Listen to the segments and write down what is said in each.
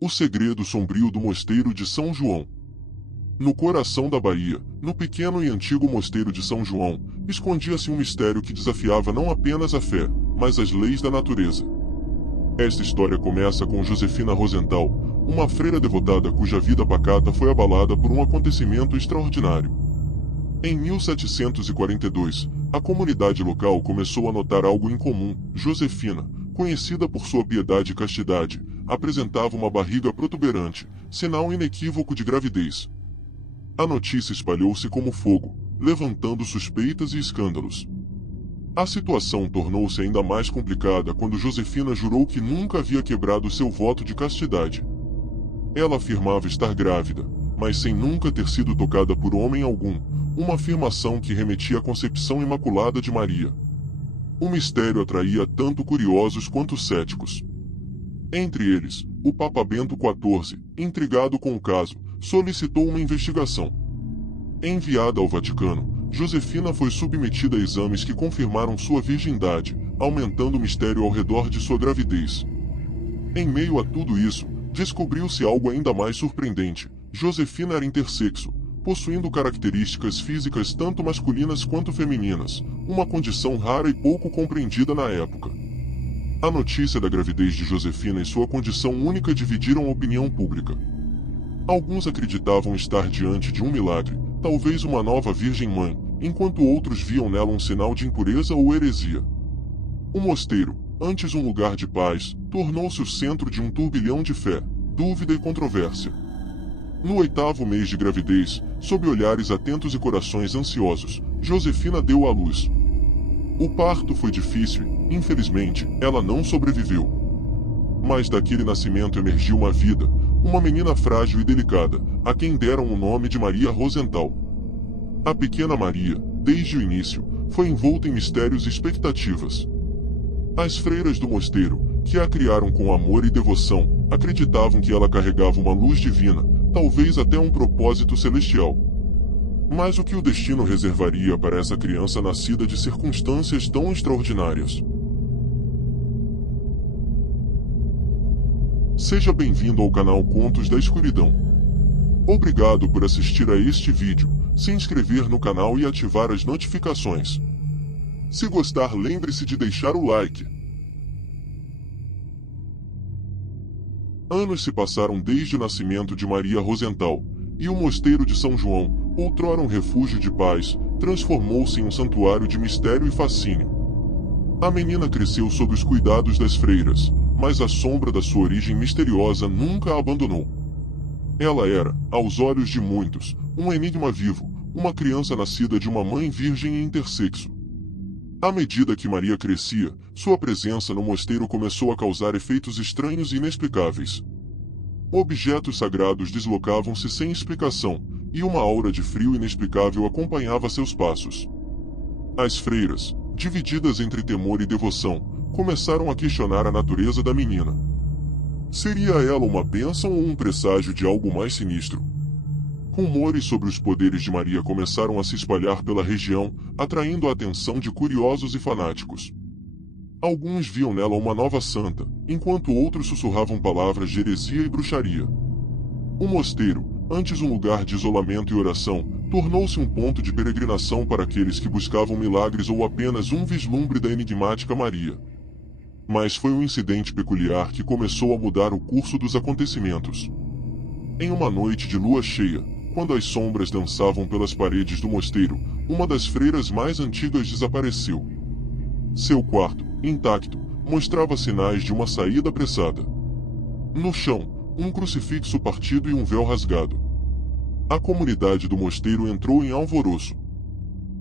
O segredo sombrio do mosteiro de São João. No coração da Bahia, no pequeno e antigo mosteiro de São João, escondia-se um mistério que desafiava não apenas a fé, mas as leis da natureza. Esta história começa com Josefina Rosenthal, uma freira devotada cuja vida pacata foi abalada por um acontecimento extraordinário. Em 1742, a comunidade local começou a notar algo incomum. Josefina, conhecida por sua piedade e castidade, apresentava uma barriga protuberante, sinal inequívoco de gravidez. A notícia espalhou-se como fogo, levantando suspeitas e escândalos. A situação tornou-se ainda mais complicada quando Josefina jurou que nunca havia quebrado seu voto de castidade. Ela afirmava estar grávida, mas sem nunca ter sido tocada por homem algum, uma afirmação que remetia à concepção imaculada de Maria. O mistério atraía tanto curiosos quanto céticos. Entre eles, o Papa Bento XIV, intrigado com o caso, solicitou uma investigação. Enviada ao Vaticano, Josefina foi submetida a exames que confirmaram sua virgindade, aumentando o mistério ao redor de sua gravidez. Em meio a tudo isso, descobriu-se algo ainda mais surpreendente. Josefina era intersexo, possuindo características físicas tanto masculinas quanto femininas, uma condição rara e pouco compreendida na época. A notícia da gravidez de Josefina e sua condição única dividiram a opinião pública. Alguns acreditavam estar diante de um milagre, talvez uma nova Virgem Mãe, enquanto outros viam nela um sinal de impureza ou heresia. O mosteiro, antes um lugar de paz, tornou-se o centro de um turbilhão de fé, dúvida e controvérsia. No 8º mês de gravidez, sob olhares atentos e corações ansiosos, Josefina deu à luz. O parto foi difícil e, infelizmente, ela não sobreviveu. Mas daquele nascimento emergiu uma vida, uma menina frágil e delicada, a quem deram o nome de Maria Rosenthal. A pequena Maria, desde o início, foi envolta em mistérios e expectativas. As freiras do mosteiro, que a criaram com amor e devoção, acreditavam que ela carregava uma luz divina, talvez até um propósito celestial. Mas o que o destino reservaria para essa criança nascida de circunstâncias tão extraordinárias? Seja bem-vindo ao canal Contos da Escuridão. Obrigado por assistir a este vídeo, se inscrever no canal e ativar as notificações. Se gostar, lembre-se de deixar o like. Anos se passaram desde o nascimento de Maria Rosenthal, e o mosteiro de São João, outrora um refúgio de paz, transformou-se em um santuário de mistério e fascínio. A menina cresceu sob os cuidados das freiras, mas a sombra da sua origem misteriosa nunca a abandonou. Ela era, aos olhos de muitos, um enigma vivo, uma criança nascida de uma mãe virgem e intersexo. À medida que Maria crescia, sua presença no mosteiro começou a causar efeitos estranhos e inexplicáveis. Objetos sagrados deslocavam-se sem explicação, e uma aura de frio inexplicável acompanhava seus passos. As freiras, divididas entre temor e devoção, começaram a questionar a natureza da menina. Seria ela uma bênção ou um presságio de algo mais sinistro? Rumores sobre os poderes de Maria começaram a se espalhar pela região, atraindo a atenção de curiosos e fanáticos. Alguns viam nela uma nova santa, enquanto outros sussurravam palavras de heresia e bruxaria. O mosteiro, antes um lugar de isolamento e oração, tornou-se um ponto de peregrinação para aqueles que buscavam milagres ou apenas um vislumbre da enigmática Maria. Mas foi um incidente peculiar que começou a mudar o curso dos acontecimentos. Em uma noite de lua cheia, quando as sombras dançavam pelas paredes do mosteiro, uma das freiras mais antigas desapareceu. Seu quarto, intacto, mostrava sinais de uma saída apressada. No chão, um crucifixo partido e um véu rasgado. A comunidade do mosteiro entrou em alvoroço.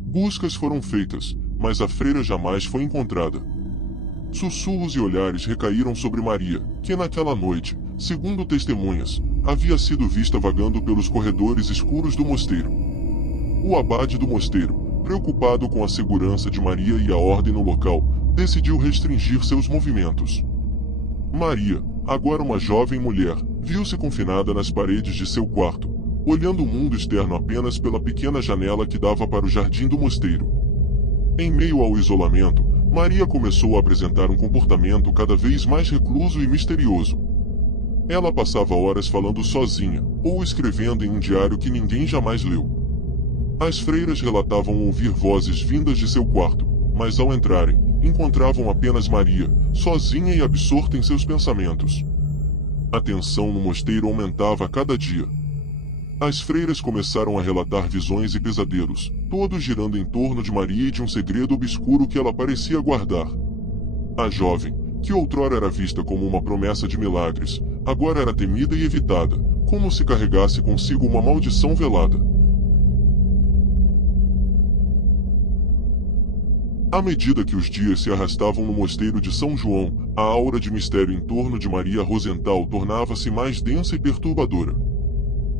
Buscas foram feitas, mas a freira jamais foi encontrada. Sussurros e olhares recaíram sobre Maria, que naquela noite, segundo testemunhas, havia sido vista vagando pelos corredores escuros do mosteiro. O abade do mosteiro, preocupado com a segurança de Maria e a ordem no local, decidiu restringir seus movimentos. Maria, agora uma jovem mulher, viu-se confinada nas paredes de seu quarto, olhando o mundo externo apenas pela pequena janela que dava para o jardim do mosteiro. Em meio ao isolamento, Maria começou a apresentar um comportamento cada vez mais recluso e misterioso. Ela passava horas falando sozinha, ou escrevendo em um diário que ninguém jamais leu. As freiras relatavam ouvir vozes vindas de seu quarto, mas ao entrarem, encontravam apenas Maria, sozinha e absorta em seus pensamentos. A tensão no mosteiro aumentava a cada dia. As freiras começaram a relatar visões e pesadelos, todos girando em torno de Maria e de um segredo obscuro que ela parecia guardar. A jovem, que outrora era vista como uma promessa de milagres, agora era temida e evitada, como se carregasse consigo uma maldição velada. À medida que os dias se arrastavam no mosteiro de São João, a aura de mistério em torno de Maria Rosenthal tornava-se mais densa e perturbadora.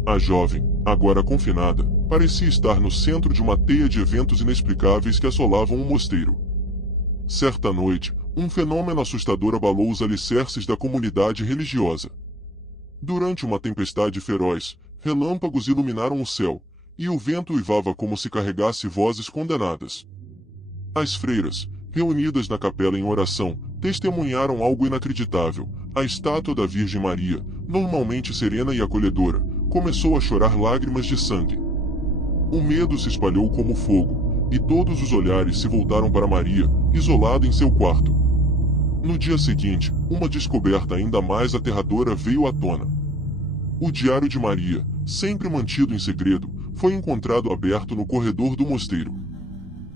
A jovem, agora confinada, parecia estar no centro de uma teia de eventos inexplicáveis que assolavam o mosteiro. Certa noite, um fenômeno assustador abalou os alicerces da comunidade religiosa. Durante uma tempestade feroz, relâmpagos iluminaram o céu, e o vento uivava como se carregasse vozes condenadas. As freiras, reunidas na capela em oração, testemunharam algo inacreditável. A estátua da Virgem Maria, normalmente serena e acolhedora, começou a chorar lágrimas de sangue. O medo se espalhou como fogo, e todos os olhares se voltaram para Maria, isolada em seu quarto. No dia seguinte, uma descoberta ainda mais aterradora veio à tona. O diário de Maria, sempre mantido em segredo, foi encontrado aberto no corredor do mosteiro.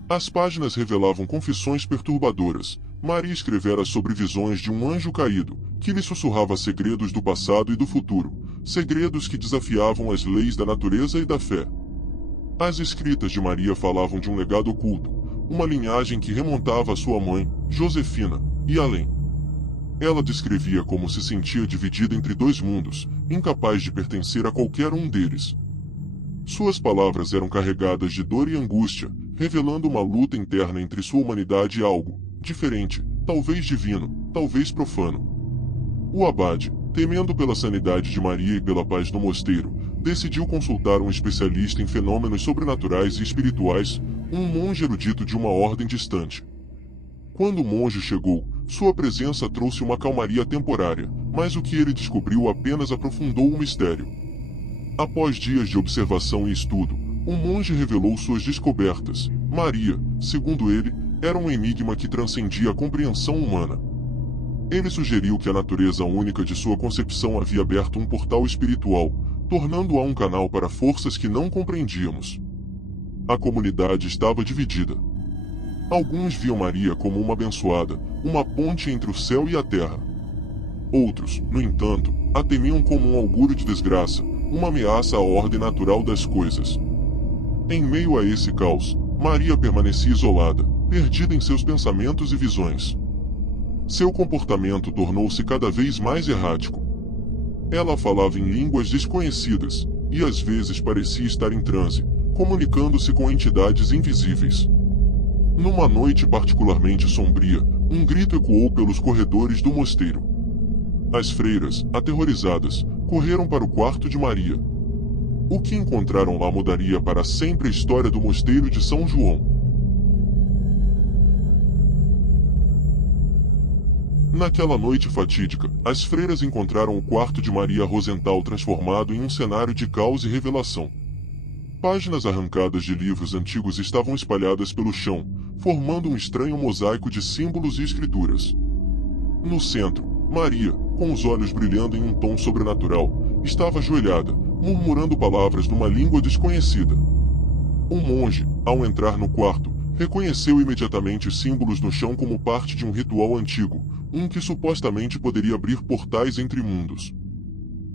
As páginas revelavam confissões perturbadoras. Maria escrevera sobre visões de um anjo caído, que lhe sussurrava segredos do passado e do futuro, segredos que desafiavam as leis da natureza e da fé. As escritas de Maria falavam de um legado oculto, uma linhagem que remontava à sua mãe, Josefina, e além. Ela descrevia como se sentia dividida entre dois mundos, incapaz de pertencer a qualquer um deles. Suas palavras eram carregadas de dor e angústia, revelando uma luta interna entre sua humanidade e algo diferente, talvez divino, talvez profano. O abade, temendo pela sanidade de Maria e pela paz no mosteiro, decidiu consultar um especialista em fenômenos sobrenaturais e espirituais, um monge erudito de uma ordem distante. Quando o monge chegou, sua presença trouxe uma calmaria temporária, mas o que ele descobriu apenas aprofundou o mistério. Após dias de observação e estudo, o monge revelou suas descobertas. Maria, segundo ele, era um enigma que transcendia a compreensão humana. Ele sugeriu que a natureza única de sua concepção havia aberto um portal espiritual, tornando-a um canal para forças que não compreendíamos. A comunidade estava dividida. Alguns viam Maria como uma abençoada, uma ponte entre o céu e a terra. Outros, no entanto, a temiam como um augúrio de desgraça, uma ameaça à ordem natural das coisas. Em meio a esse caos, Maria permanecia isolada, perdida em seus pensamentos e visões. Seu comportamento tornou-se cada vez mais errático. Ela falava em línguas desconhecidas, e às vezes parecia estar em transe, comunicando-se com entidades invisíveis. Numa noite particularmente sombria, um grito ecoou pelos corredores do mosteiro. As freiras, aterrorizadas, correram para o quarto de Maria. O que encontraram lá mudaria para sempre a história do mosteiro de São João. Naquela noite fatídica, as freiras encontraram o quarto de Maria Rosenthal transformado em um cenário de caos e revelação. Páginas arrancadas de livros antigos estavam espalhadas pelo chão, formando um estranho mosaico de símbolos e escrituras. No centro, Maria, com os olhos brilhando em um tom sobrenatural, estava ajoelhada, murmurando palavras numa língua desconhecida. Um monge, ao entrar no quarto, reconheceu imediatamente os símbolos no chão como parte de um ritual antigo, um que supostamente poderia abrir portais entre mundos.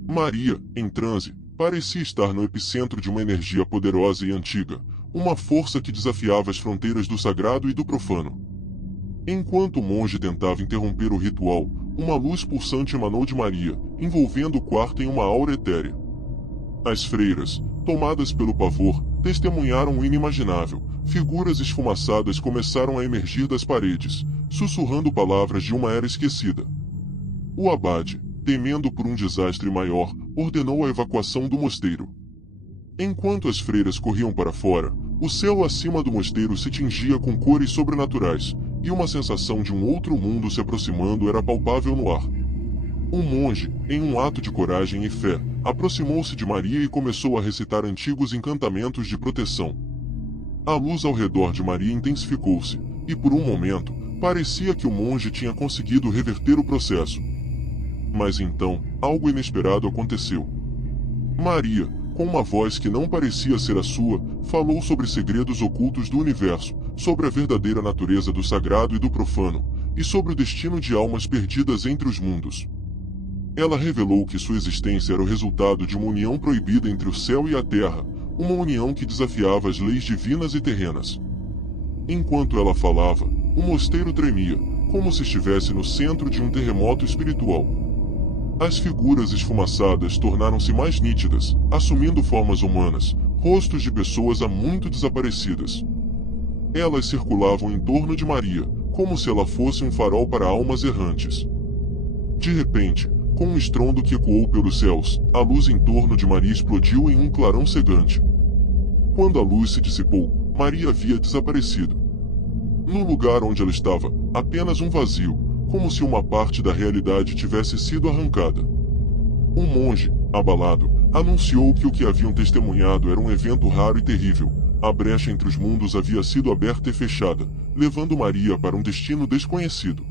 Maria, em transe, parecia estar no epicentro de uma energia poderosa e antiga, uma força que desafiava as fronteiras do sagrado e do profano. Enquanto o monge tentava interromper o ritual, uma luz pulsante emanou de Maria, envolvendo o quarto em uma aura etérea. As freiras, tomadas pelo pavor, testemunharam o inimaginável. Figuras esfumaçadas começaram a emergir das paredes, sussurrando palavras de uma era esquecida. O abade, temendo por um desastre maior, ordenou a evacuação do mosteiro. Enquanto as freiras corriam para fora, o céu acima do mosteiro se tingia com cores sobrenaturais, e uma sensação de um outro mundo se aproximando era palpável no ar. Um monge, em um ato de coragem e fé, aproximou-se de Maria e começou a recitar antigos encantamentos de proteção. A luz ao redor de Maria intensificou-se, e por um momento, parecia que o monge tinha conseguido reverter o processo. Mas então, algo inesperado aconteceu. Maria, com uma voz que não parecia ser a sua, falou sobre segredos ocultos do universo, sobre a verdadeira natureza do sagrado e do profano, e sobre o destino de almas perdidas entre os mundos. Ela revelou que sua existência era o resultado de uma união proibida entre o céu e a terra, uma união que desafiava as leis divinas e terrenas. Enquanto ela falava, o mosteiro tremia, como se estivesse no centro de um terremoto espiritual. As figuras esfumaçadas tornaram-se mais nítidas, assumindo formas humanas, rostos de pessoas há muito desaparecidas. Elas circulavam em torno de Maria, como se ela fosse um farol para almas errantes. De repente, com um estrondo que ecoou pelos céus, a luz em torno de Maria explodiu em um clarão cegante. Quando a luz se dissipou, Maria havia desaparecido. No lugar onde ela estava, apenas um vazio, como se uma parte da realidade tivesse sido arrancada. Um monge, abalado, anunciou que o que haviam testemunhado era um evento raro e terrível. A brecha entre os mundos havia sido aberta e fechada, levando Maria para um destino desconhecido.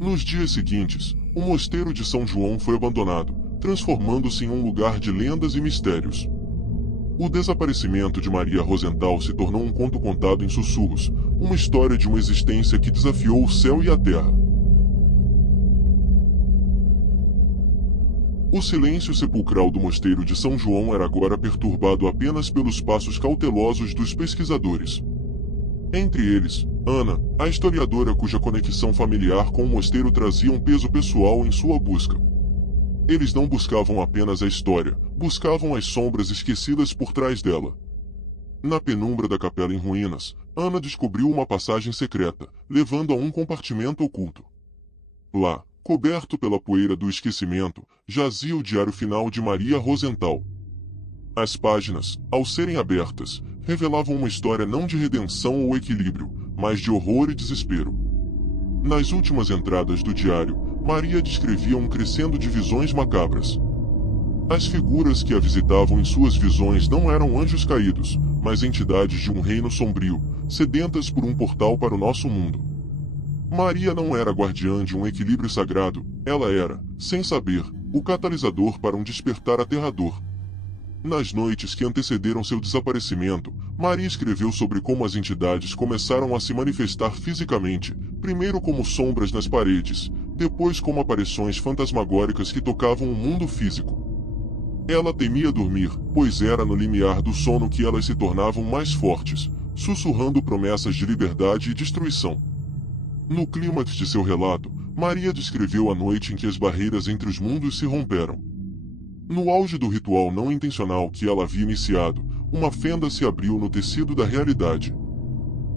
Nos dias seguintes, o mosteiro de São João foi abandonado, transformando-se em um lugar de lendas e mistérios. O desaparecimento de Maria Rosenthal se tornou um conto contado em sussurros, uma história de uma existência que desafiou o céu e a terra. O silêncio sepulcral do mosteiro de São João era agora perturbado apenas pelos passos cautelosos dos pesquisadores. Entre eles, Ana, a historiadora cuja conexão familiar com o mosteiro trazia um peso pessoal em sua busca. Eles não buscavam apenas a história, buscavam as sombras esquecidas por trás dela. Na penumbra da capela em ruínas, Ana descobriu uma passagem secreta, levando a um compartimento oculto. Lá, coberto pela poeira do esquecimento, jazia o diário final de Maria Rosenthal. As páginas, ao serem abertas, revelavam uma história não de redenção ou equilíbrio, mas de horror e desespero. Nas últimas entradas do diário, Maria descrevia um crescendo de visões macabras. As figuras que a visitavam em suas visões não eram anjos caídos, mas entidades de um reino sombrio, sedentas por um portal para o nosso mundo. Maria não era guardiã de um equilíbrio sagrado, ela era, sem saber, o catalisador para um despertar aterrador. Nas noites que antecederam seu desaparecimento, Maria escreveu sobre como as entidades começaram a se manifestar fisicamente, primeiro como sombras nas paredes, depois como aparições fantasmagóricas que tocavam o mundo físico. Ela temia dormir, pois era no limiar do sono que elas se tornavam mais fortes, sussurrando promessas de liberdade e destruição. No clímax de seu relato, Maria descreveu a noite em que as barreiras entre os mundos se romperam. No auge do ritual não intencional que ela havia iniciado, uma fenda se abriu no tecido da realidade.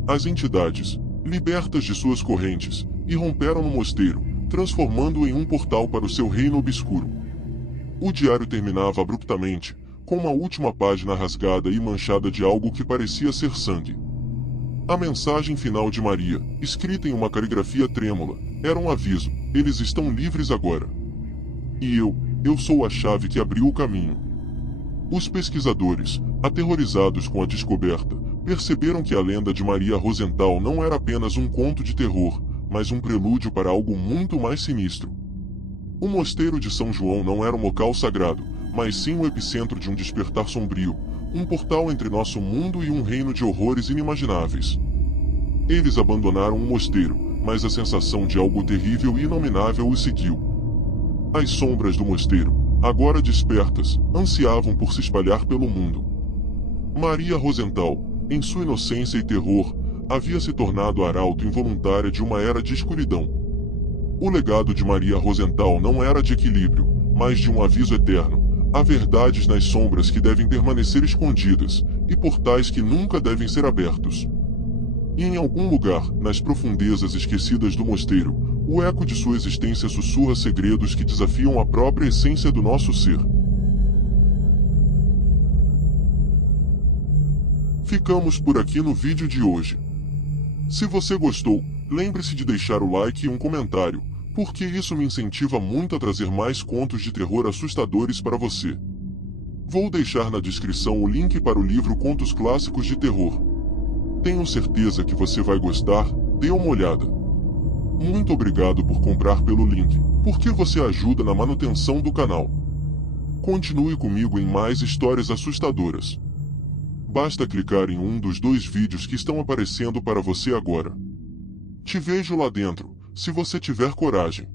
As entidades, libertas de suas correntes, irromperam no mosteiro, transformando-o em um portal para o seu reino obscuro. O diário terminava abruptamente, com uma última página rasgada e manchada de algo que parecia ser sangue. A mensagem final de Maria, escrita em uma caligrafia trêmula, era um aviso: eles estão livres agora. E eu sou a chave que abriu o caminho. Os pesquisadores, aterrorizados com a descoberta, perceberam que a lenda de Maria Rosenthal não era apenas um conto de terror, mas um prelúdio para algo muito mais sinistro. O mosteiro de São João não era um local sagrado, mas sim o epicentro de um despertar sombrio, um portal entre nosso mundo e um reino de horrores inimagináveis. Eles abandonaram o mosteiro, mas a sensação de algo terrível e inominável os seguiu. As sombras do mosteiro, agora despertas, ansiavam por se espalhar pelo mundo. Maria Rosenthal, em sua inocência e terror, havia se tornado a arauto involuntária de uma era de escuridão. O legado de Maria Rosenthal não era de equilíbrio, mas de um aviso eterno. Há verdades nas sombras que devem permanecer escondidas, e portais que nunca devem ser abertos. E em algum lugar, nas profundezas esquecidas do mosteiro, o eco de sua existência sussurra segredos que desafiam a própria essência do nosso ser. Ficamos por aqui no vídeo de hoje. Se você gostou, lembre-se de deixar o like e um comentário. porque isso me incentiva muito a trazer mais contos de terror assustadores para você. Vou deixar na descrição o link para o livro Contos Clássicos de Terror. Tenho certeza que você vai gostar, dê uma olhada. Muito obrigado por comprar pelo link, porque você ajuda na manutenção do canal. Continue comigo em mais histórias assustadoras. Basta clicar em um dos 2 vídeos que estão aparecendo para você agora. Te vejo lá dentro, se você tiver coragem.